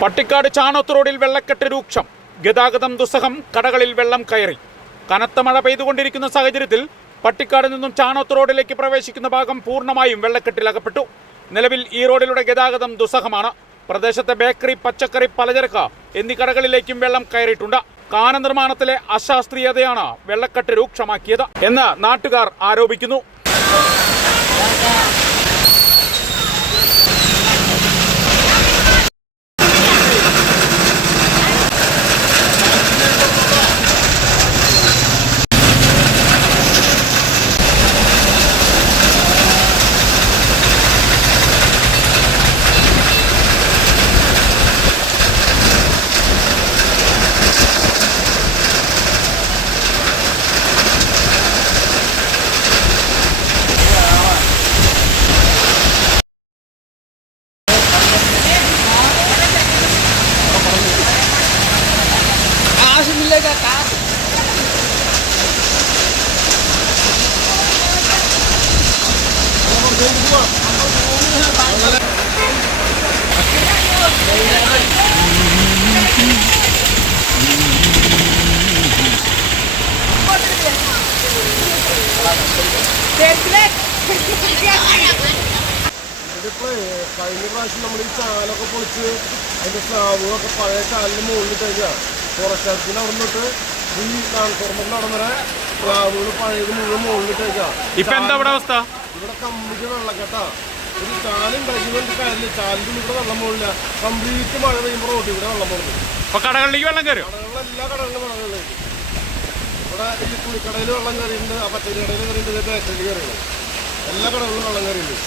പട്ടിക്കാട് ചാണോത്ത് റോഡിൽ വെള്ളക്കെട്ട് രൂക്ഷം. ഗതാഗതം ദുസ്സഹം കടകളിൽ വെള്ളം കയറി. കനത്ത മഴ പെയ്തുകൊണ്ടിരിക്കുന്ന സാഹചര്യത്തിൽ പട്ടിക്കാട് നിന്നും ചാണോത്ത് റോഡിലേക്ക് പ്രവേശിക്കുന്ന ഭാഗം പൂർണമായും വെള്ളക്കെട്ടിലകപ്പെട്ടു. നിലവിൽ ഈ റോഡിലൂടെ ഗതാഗതം ദുസ്സഹമാണ്. പ്രദേശത്തെ ബേക്കറി പച്ചക്കറി പലചരക്ക് എന്നീ കടകളിലേക്കും വെള്ളം കയറിയിട്ടുണ്ട്. കാന നിർമ്മാണത്തിലെ അശാസ്ത്രീയതയാണ് വെള്ളക്കെട്ട് രൂക്ഷമാക്കിയത് എന്ന് നാട്ടുകാർ ആരോപിക്കുന്നു. ഇതിപ്പോ കഴിഞ്ഞ പ്രാവശ്യം നമ്മൾ ഈ ചാലൊക്കെ പൊളിച്ച് അതിന്റെ ഒക്കെ പഴയ ചാലിന് മുകളിൽ കഴിഞ്ഞാൽ പുറക്കാലത്തിന് അവിടെ നിന്നിട്ട് ഈ ട്രാൻസ്ഫോർമറിൽ അവിടെ വരെ സ്ലാബുകൾ പഴയത് മുഴുവൻ മുകളിലിട്ടേക്കാം ഇപ്പൊ എന്താ ഇവിടെ അവസ്ഥ? ഇവിടെ കമ്പിക്ക് വെള്ളക്കെട്ടാ. ഒരു ചാലുണ്ടാക്കി കൊണ്ട് കാര്യമില്ല ചാലിന്റെ ഇവിടെ വെള്ളം പോകില്ല കംപ്ലീറ്റ് മഴ പെയ്യുമ്പോൾ റോട്ടിൽ ഇവിടെ വെള്ളം പോകുന്നു അപ്പൊ കടകളിലേക്ക് വെള്ളം കയറും കടകളിലെ എല്ലാ കടകളിലും വെള്ളം കയറി ഇവിടെ ഈ കുളിക്കടയിൽ വെള്ളം കയറിയിട്ടുണ്ട് ആ പച്ചരി കടയിൽ കയറിയിട്ടുണ്ട് ബേക്കറിയിൽ കയറിയിട്ടുണ്ട്. എല്ലാ കടകളിലും വെള്ളം കയറിയിട്ടുണ്ട്.